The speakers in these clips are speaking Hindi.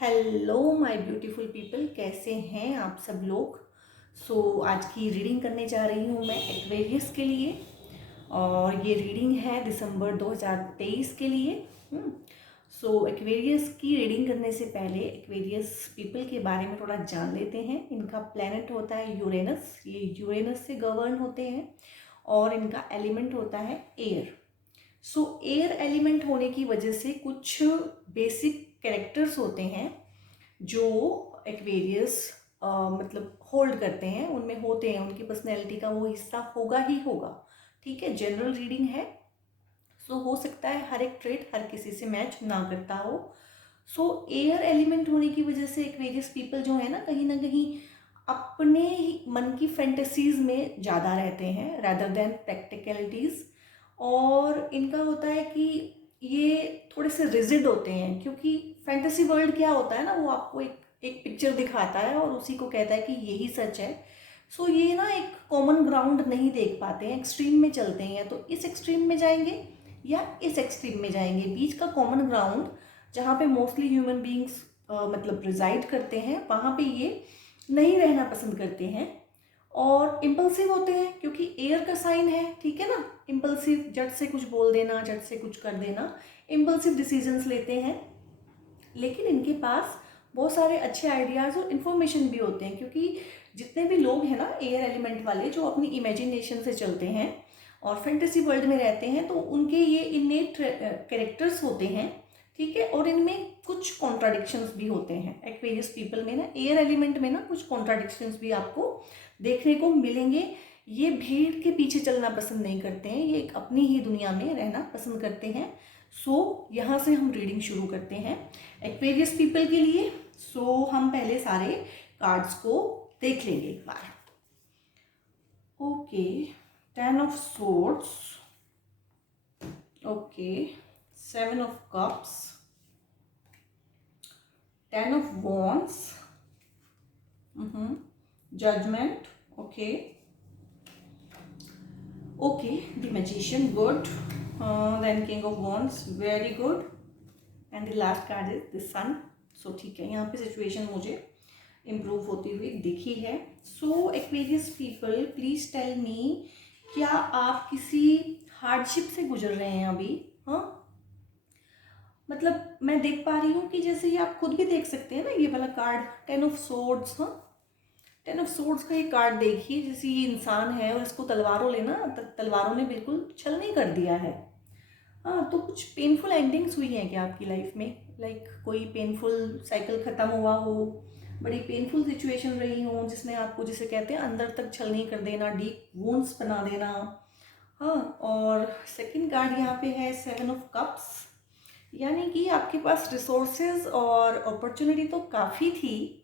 हेलो माय ब्यूटीफुल पीपल, कैसे हैं आप सब लोग। आज की रीडिंग करने जा रही हूँ मैं एक्वेरियस के लिए। और ये रीडिंग है दिसंबर 2023 के लिए। एक्वेरियस की रीडिंग करने से पहले एक्वेरियस पीपल के बारे में थोड़ा जान लेते हैं। इनका प्लैनेट होता है यूरेनस। ये यूरेनस से गवर्न होते हैं और इनका एलिमेंट होता है एयर। एयर एलिमेंट होने की वजह से कुछ बेसिक कैरेक्टर्स होते हैं जो एक्वेरियस मतलब होल्ड करते हैं, उनमें होते हैं, उनकी पर्सनैलिटी का वो हिस्सा होगा ही होगा। ठीक है, जनरल रीडिंग है। हो सकता है हर एक ट्रेट हर किसी से मैच ना करता हो। एयर एलिमेंट होने की वजह से एक्वेरियस पीपल जो है ना कहीं अपने ही मन की फैंटेसीज में ज़्यादा रहते हैं रैदर देन प्रैक्टिकलिटीज़। और इनका होता है कि ये थोड़े से रिजिड होते हैं, क्योंकि फैंटेसी वर्ल्ड क्या होता है ना, वो आपको एक एक पिक्चर दिखाता है और उसी को कहता है कि यही सच है। ये ना एक कॉमन ग्राउंड नहीं देख पाते हैं, एक्सट्रीम में चलते हैं। तो इस एक्सट्रीम में जाएंगे या इस एक्सट्रीम में जाएंगे, बीच का कॉमन ग्राउंड जहाँ पे मोस्टली ह्यूमन बींग्स मतलब रिजाइड करते हैं, वहाँ पे ये नहीं रहना पसंद करते हैं। और इम्पल्सिव होते हैं क्योंकि एयर का साइन है, ठीक है ना। इम्पल्सिव, झट से कुछ बोल देना, झट से कुछ कर देना, इम्पल्सिव डिसीजंस लेते हैं। लेकिन इनके पास बहुत सारे अच्छे आइडियाज़ और इन्फॉर्मेशन भी होते हैं, क्योंकि जितने भी लोग हैं ना एयर एलिमेंट वाले, जो अपनी इमेजिनेशन से चलते हैं और फैंटेसी वर्ल्ड में रहते हैं, तो उनके ये इनेट कैरेक्टर्स होते हैं, ठीक है। और इनमें कुछ कॉन्ट्राडिक्शंस भी होते हैं। एक्वेरियस पीपल में ना एयर एलिमेंट में ना कुछ कॉन्ट्राडिक्शंस भी आपको देखने को मिलेंगे। ये भीड़ के पीछे चलना पसंद नहीं करते हैं, ये एक अपनी ही दुनिया में रहना पसंद करते हैं। यहाँ से हम रीडिंग शुरू करते हैं एक्वेरियस पीपल के लिए। हम पहले सारे कार्ड्स को देख लेंगे एक बार। Okay, 10 of swords, okay, 7 of cups, 10 of wands, judgment, okay, the magician, good, then king of wands, very good, and the last card is the sun. ठीक है, यहाँ पे सिचुएशन मुझे इम्प्रूव होती हुई दिखी है। Aquarius people, please tell me, क्या आप किसी हार्डशिप से गुजर रहे हैं अभी? हाँ, मतलब मैं देख पा रही हूँ कि जैसे ये आप खुद भी देख सकते हैं ना, ये वाला कार्ड 10 ऑफ सोर्ड्स। हाँ, 10 ऑफ सोर्ड्स का ये कार्ड देखिए, जैसे ये इंसान है और इसको तलवारों ने बिल्कुल छल नहीं कर दिया है। हाँ, तो कुछ पेनफुल एंडिंग्स हुई हैं क्या आपकी लाइफ में? कोई पेनफुल साइकिल ख़त्म हुआ हो, बड़ी पेनफुल सिचुएशन रही हो जिसने आपको, जिसे कहते हैं अंदर तक छलनी कर देना, डीप वुंड्स बना देना। हाँ, और सेकंड कार्ड यहाँ पे है 7 ऑफ कप्स, यानी कि आपके पास रिसोर्सेज और अपॉर्चुनिटी तो काफ़ी थी,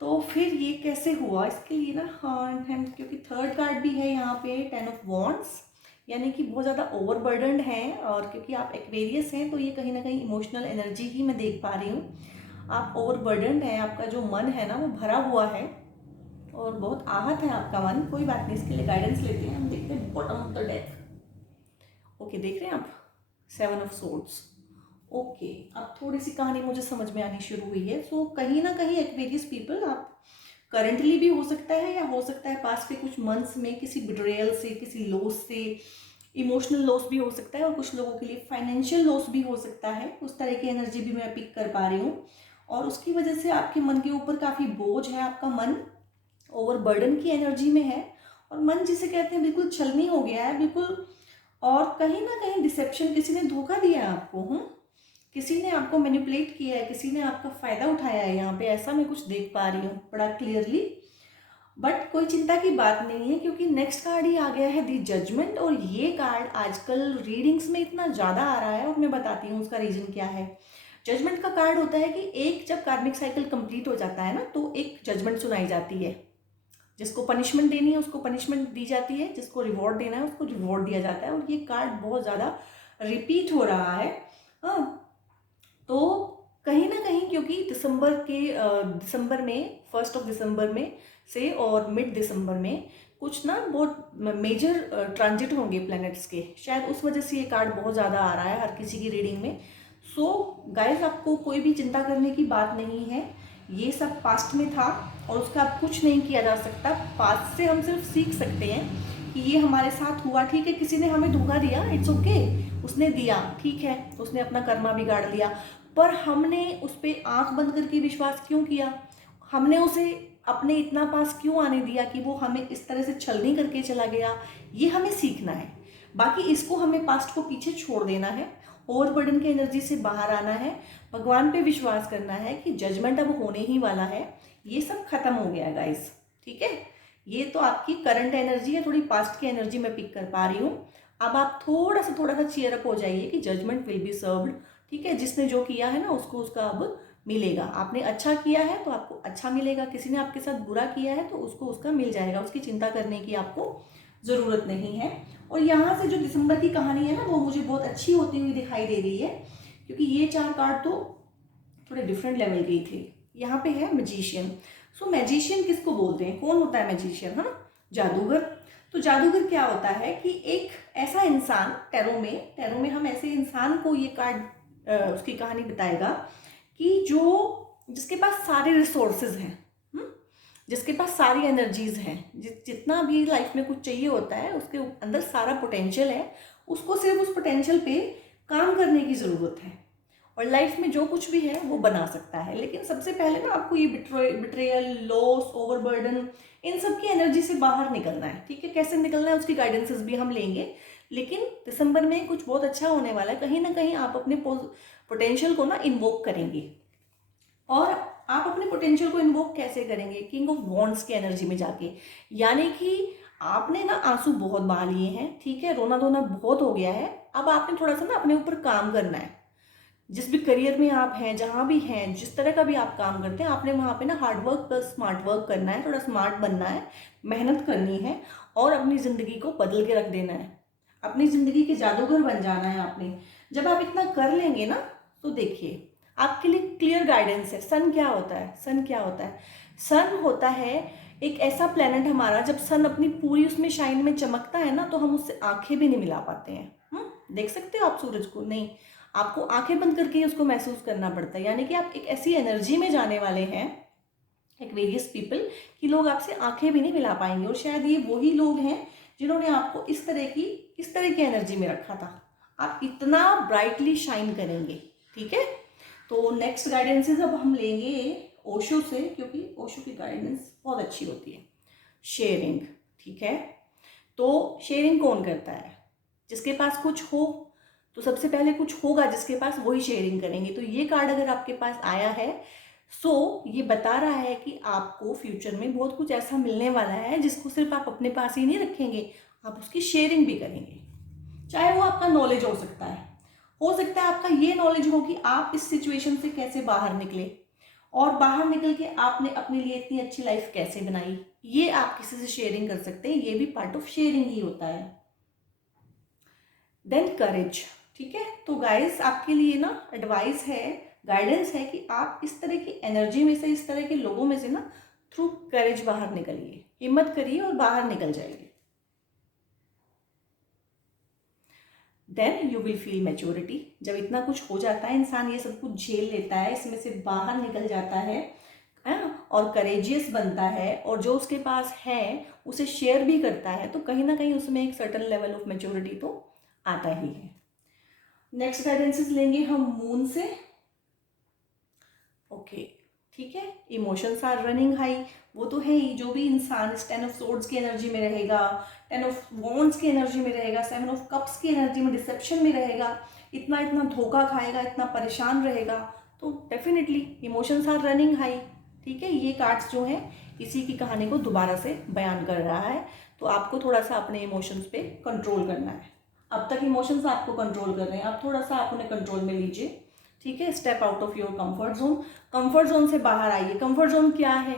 तो फिर ये कैसे हुआ इसके लिए ना। हाँ, क्योंकि थर्ड कार्ड भी है यहाँ पे 10 ऑफ वॉन्ड्स, यानी कि बहुत ज़्यादा ओवरबर्डनड हैं। और क्योंकि आप एक्वेरियस हैं तो ये कहीं ना कहीं इमोशनल एनर्जी ही मैं देख पा रही हूँ। आप ओवरबर्डनड हैं, आपका जो मन है ना वो भरा हुआ है और बहुत आहत है आपका मन। कोई बात नहीं, इसके लिए गाइडेंस लेते हैं, हम देखते हैं bottom of the deck. Okay, देख रहे हैं आप 7 ऑफ सोर्ड्स। ओके, अब थोड़ी सी कहानी मुझे समझ में आनी शुरू हुई है। कहीं ना कहीं एक्वेरियस पीपल, आप करंटली भी हो सकता है या हो सकता है पास्ट के कुछ मंथ्स में किसी बिट्रेयल से, किसी लॉस से, इमोशनल लॉस भी हो सकता है, और कुछ लोगों के लिए फाइनेंशियल लॉस भी हो सकता है। उस तरह की एनर्जी भी मैं पिक कर पा रही हूँ, और उसकी वजह से आपके मन के ऊपर काफ़ी बोझ है, आपका मन ओवरबर्डन की एनर्जी में है, और मन जिसे कहते हैं बिल्कुल छलनी हो गया है, बिल्कुल। और कहीं ना कहीं डिसेप्शन, किसी ने धोखा दिया है आपको, किसी ने आपको मैनिपुलेट किया है, किसी ने आपका फ़ायदा उठाया है यहाँ पे, ऐसा मैं कुछ देख पा रही हूँ बड़ा क्लियरली। बट कोई चिंता की बात नहीं है, क्योंकि नेक्स्ट कार्ड ही आ गया है दी जजमेंट, और ये कार्ड आजकल रीडिंग्स में इतना ज़्यादा आ रहा है, और मैं बताती हूँ उसका रीज़न क्या है। जजमेंट का कार्ड होता है कि एक जब कार्मिक साइकिल कंप्लीट हो जाता है ना, तो एक जजमेंट सुनाई जाती है। जिसको पनिशमेंट देनी है उसको पनिशमेंट दी जाती है, जिसको रिवॉर्ड देना है उसको रिवॉर्ड दिया जाता है, और ये कार्ड बहुत ज़्यादा रिपीट हो रहा है। हाँ, तो कहीं ना कहीं क्योंकि दिसंबर में, 1 दिसंबर में से और मिड दिसंबर में कुछ ना बहुत मेजर ट्रांजिट होंगे प्लैनेट्स के, शायद उस वजह से ये कार्ड बहुत ज़्यादा आ रहा है हर किसी की रीडिंग में। सो गाइस, आपको कोई भी चिंता करने की बात नहीं है। ये सब पास्ट में था और उसका अब कुछ नहीं किया जा सकता। पास्ट से हम सिर्फ सीख सकते हैं कि ये हमारे साथ हुआ, ठीक है, किसी ने हमें धोखा दिया, इट्स ओके, उसने दिया, ठीक है, उसने अपना कर्मा बिगाड़ लिया, पर हमने उस पर आंख बंद करके विश्वास क्यों किया? हमने उसे अपने इतना पास क्यों आने दिया कि वो हमें इस तरह से छलनी करके चला गया? ये हमें सीखना है। बाकी इसको हमें पास्ट को पीछे छोड़ देना है, ओवरबर्डन की एनर्जी से बाहर आना है, भगवान पे विश्वास करना है कि जजमेंट अब होने ही वाला है। ये सब खत्म हो गया गाइस, ठीक है। ये तो आपकी करंट एनर्जी है, थोड़ी पास्ट की एनर्जी मैं पिक कर पा रही हूँ। अब आप थोड़ा सा चीयर अप हो जाइए कि जजमेंट विल बी सर्व्ड, ठीक है। जिसने जो किया है ना उसको उसका अब मिलेगा। आपने अच्छा किया है तो आपको अच्छा मिलेगा, किसी ने आपके साथ बुरा किया है तो उसको उसका मिल जाएगा, उसकी चिंता करने की आपको ज़रूरत नहीं है। और यहाँ से जो दिसंबर की कहानी है ना वो मुझे बहुत अच्छी होती हुई दिखाई दे रही है, क्योंकि ये 4 कार्ड तो थोड़े डिफरेंट लेवल के थे। यहाँ पे है मैजिशियन। सो मैजिशियन किसको बोलते हैं, कौन होता है मैजिशियन, है ना, जादूगर। तो जादूगर क्या होता है कि एक ऐसा इंसान, टैरो में हम ऐसे इंसान को ये कार्ड उसकी कहानी बताएगा कि जिसके पास सारे रिसोर्सेज हैं, जिसके पास सारी एनर्जीज हैं, जितना भी लाइफ में कुछ चाहिए होता है उसके अंदर सारा पोटेंशियल है, उसको सिर्फ उस पोटेंशियल पे काम करने की ज़रूरत है और लाइफ में जो कुछ भी है वो बना सकता है। लेकिन सबसे पहले ना आपको ये बिट्रेयल, लॉस, ओवरबर्डन, इन सब की एनर्जी से बाहर निकलना है, ठीक है। कैसे निकलना है उसकी गाइडेंसेस भी हम लेंगे, लेकिन दिसंबर में कुछ बहुत अच्छा होने वाला है। कहीं ना कहीं आप अपने पोटेंशियल को ना इन्वोक करेंगे। और आप अपने पोटेंशियल को इन्वोक कैसे करेंगे? किंग ऑफ वॉन्ड्स की एनर्जी में जाके, यानी कि आपने ना आंसू बहुत बहा लिए हैं, ठीक है, रोना धोना बहुत हो गया है। अब आपने थोड़ा सा ना अपने ऊपर काम करना है। जिस भी करियर में आप हैं, जहाँ भी हैं, जिस तरह का भी आप काम करते हैं, आपने वहाँ पे ना hard work plus smart work करना है, थोड़ा स्मार्ट बनना है, मेहनत करनी है और अपनी ज़िंदगी को बदल के रख देना है, अपनी ज़िंदगी के जादूगर बन जाना है आपने। जब आप इतना कर लेंगे ना तो देखिए आपके लिए क्लियर गाइडेंस है। सन क्या होता है? सन क्या होता है? सन होता है एक ऐसा प्लेनेट हमारा, जब सन अपनी पूरी उसमें शाइन में चमकता है ना तो हम उससे आंखें भी नहीं मिला पाते हैं। देख सकते हो आप सूरज को? नहीं, आपको आंखें बंद करके ही उसको महसूस करना पड़ता है। यानी कि आप एक ऐसी एनर्जी में जाने वाले हैं, एक वेरियस पीपल, कि लोग आपसे आंखें भी नहीं मिला पाएंगे। और शायद ये वही लोग हैं जिन्होंने आपको इस तरह की एनर्जी में रखा था। आप इतना ब्राइटली शाइन करेंगे, ठीक है। तो नेक्स्ट गाइडेंसेस अब हम लेंगे ओशो से, क्योंकि ओशो की गाइडेंस बहुत अच्छी होती है। शेयरिंग, ठीक है। तो शेयरिंग कौन करता है? जिसके पास कुछ हो, तो सबसे पहले कुछ होगा जिसके पास, वही शेयरिंग करेंगे। तो ये कार्ड अगर आपके पास आया है, सो ये बता रहा है कि आपको फ्यूचर में बहुत कुछ ऐसा मिलने वाला है जिसको सिर्फ आप अपने पास ही नहीं रखेंगे, आप उसकी शेयरिंग भी करेंगे। चाहे वो आपका नॉलेज हो सकता है आपका ये नॉलेज हो कि आप इस सिचुएशन से कैसे बाहर निकले और बाहर निकल के आपने अपने लिए इतनी अच्छी लाइफ कैसे बनाई। ये आप किसी से शेयरिंग कर सकते हैं, ये भी पार्ट ऑफ शेयरिंग ही होता है। देन करेज, ठीक है। तो गाइस आपके लिए ना एडवाइस है, गाइडेंस है कि आप इस तरह की एनर्जी में से, इस तरह के लोगों में से ना थ्रू करेज बाहर निकलिए, हिम्मत करिए और बाहर निकल जाइए। Then you will feel maturity. जब इतना कुछ हो जाता है, इंसान ये सब कुछ झेल लेता है, इसमें से बाहर निकल जाता है और करेजियस बनता है और जो उसके पास है उसे शेयर भी करता है, तो कहीं ना कहीं उसमें एक सर्टन लेवल ऑफ मैच्योरिटी तो आता ही है। नेक्स्ट गाइडेंसेस लेंगे हम मून से। ओके, ठीक है। इमोशंस आर रनिंग हाई, वो तो है ही। जो भी इंसान इस 10 ऑफ सोर्ड्स की एनर्जी में रहेगा, 10 ऑफ वॉन्ड्स की एनर्जी में रहेगा, 7 ऑफ कप्स की एनर्जी में, डिसेप्शन में रहेगा, इतना धोखा खाएगा, इतना परेशान रहेगा, तो definitely emotions are running high, ठीक है। ये कार्ड्स जो हैं इसी की कहानी को दोबारा से बयान कर रहा है। तो आपको थोड़ा सा अपने इमोशंस पे कंट्रोल करना है। अब तक इमोशंस आपको कंट्रोल कर रहे हैं, आप थोड़ा सा आप उन्हें कंट्रोल में लीजिए, ठीक है। Step out of your comfort zone, comfort zone से बाहर आइए। कंफर्ट जोन क्या है?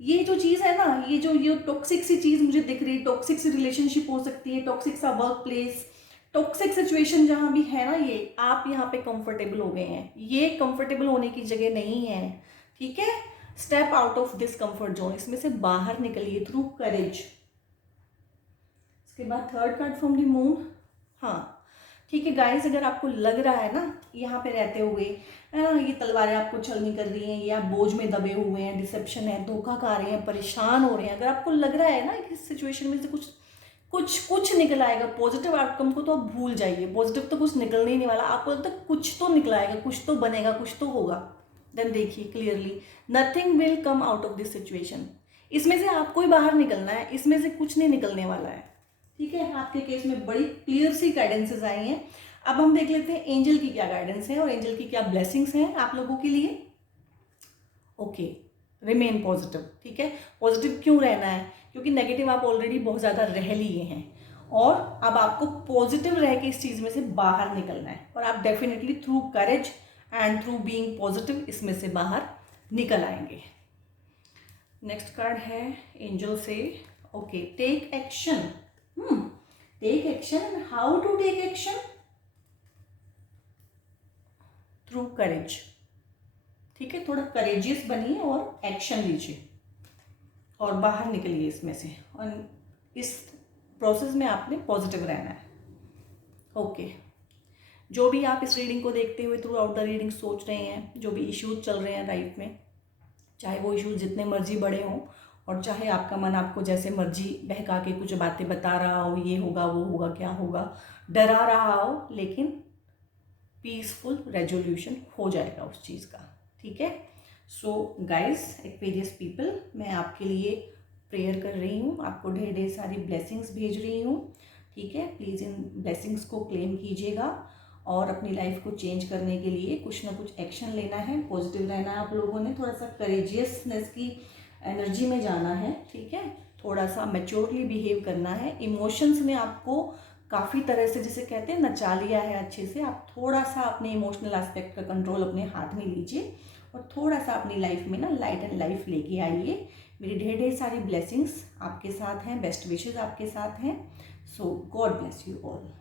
ये जो चीज़ है ना, ये टॉक्सिक सी चीज़ मुझे दिख रही है, टॉक्सिक सी रिलेशनशिप हो सकती है, टॉक्सिक सा वर्क प्लेस, टॉक्सिक सिचुएशन जहाँ भी है ना, ये आप यहाँ पे कंफर्टेबल हो गए हैं, ये कंफर्टेबल होने की जगह नहीं है, ठीक है। Step out of this comfort zone, इसमें से बाहर निकलिए थ्रू करेज। इसके बाद third card from the moon, हाँ ठीक है गाइस, अगर आपको लग रहा है ना यहाँ पे रहते हुए ये तलवारें आपको छलनी कर रही हैं, या बोझ में दबे हुए हैं, डिसेप्शन है, धोखा खा रहे हैं, परेशान हो रहे हैं, अगर आपको लग रहा है ना कि इस सिचुएशन में से कुछ कुछ कुछ निकल आएगा पॉजिटिव आउटकम को, तो आप भूल जाइए, पॉजिटिव तो कुछ निकलने ही नहीं वाला। आपको लगता है कुछ तो निकल आएगा, कुछ तो बनेगा, कुछ तो होगा, देन देखिए clearly nothing will come out of this situation. इसमें से आपको ही बाहर निकलना है, इसमें से कुछ नहीं निकलने वाला है। ठीक है, आपके केस में बड़ी क्लियर सी गाइडेंसेस आई हैं। अब हम देख लेते हैं एंजल की क्या गाइडेंस है और एंजल की क्या ब्लेसिंग्स हैं आप लोगों के लिए। Okay, remain positive. ठीक है, पॉजिटिव क्यों रहना है? क्योंकि नेगेटिव आप ऑलरेडी बहुत ज़्यादा रह लिए हैं, और अब आपको पॉजिटिव रह के इस चीज़ में से बाहर निकलना है, और आप definitely through courage and through being positive इसमें से बाहर निकल आएंगे। नेक्स्ट कार्ड है एंजल से, okay, take action. Take action, and how to take action? Through courage. ठीक है, थोड़ा करेजियस बनिए और एक्शन लीजिए और बाहर निकलिए इसमें से, और इस प्रोसेस में आपने पॉजिटिव रहना है। ओके, जो भी आप इस रीडिंग को देखते हुए थ्रू आउट द रीडिंग सोच रहे हैं, जो भी इश्यूज चल रहे हैं लाइफ में, चाहे वो इश्यूज जितने मर्जी बड़े हों, और चाहे आपका मन आपको जैसे मर्जी बहका के कुछ बातें बता रहा हो, ये होगा वो होगा क्या होगा, डरा रहा हो, लेकिन पीसफुल रेजोल्यूशन हो जाएगा उस चीज़ का। ठीक है, सो गाइस, एक्वेरियस पीपल, मैं आपके लिए प्रेयर कर रही हूँ, आपको ढेर ढेर सारी ब्लेसिंग्स भेज रही हूँ। ठीक है, प्लीज़ इन ब्लेसिंग्स को क्लेम कीजिएगा, और अपनी लाइफ को चेंज करने के लिए कुछ ना कुछ एक्शन लेना है, पॉजिटिव रहना है। आप लोगों ने थोड़ा सा करेजियसनेस की एनर्जी में जाना है। ठीक है, थोड़ा सा मैच्योरली बिहेव करना है। इमोशंस ने आपको काफ़ी तरह से, जिसे कहते हैं, नचा लिया है अच्छे से। आप थोड़ा सा अपने इमोशनल एस्पेक्ट का कंट्रोल अपने हाथ में लीजिए, और थोड़ा सा अपनी लाइफ में ना लाइट एंड लाइफ लेके आइए। मेरी ढेर ढेर सारी ब्लेसिंग्स आपके साथ हैं, बेस्ट विशेज़ आपके साथ हैं। सो गॉड ब्लेस यू ऑल।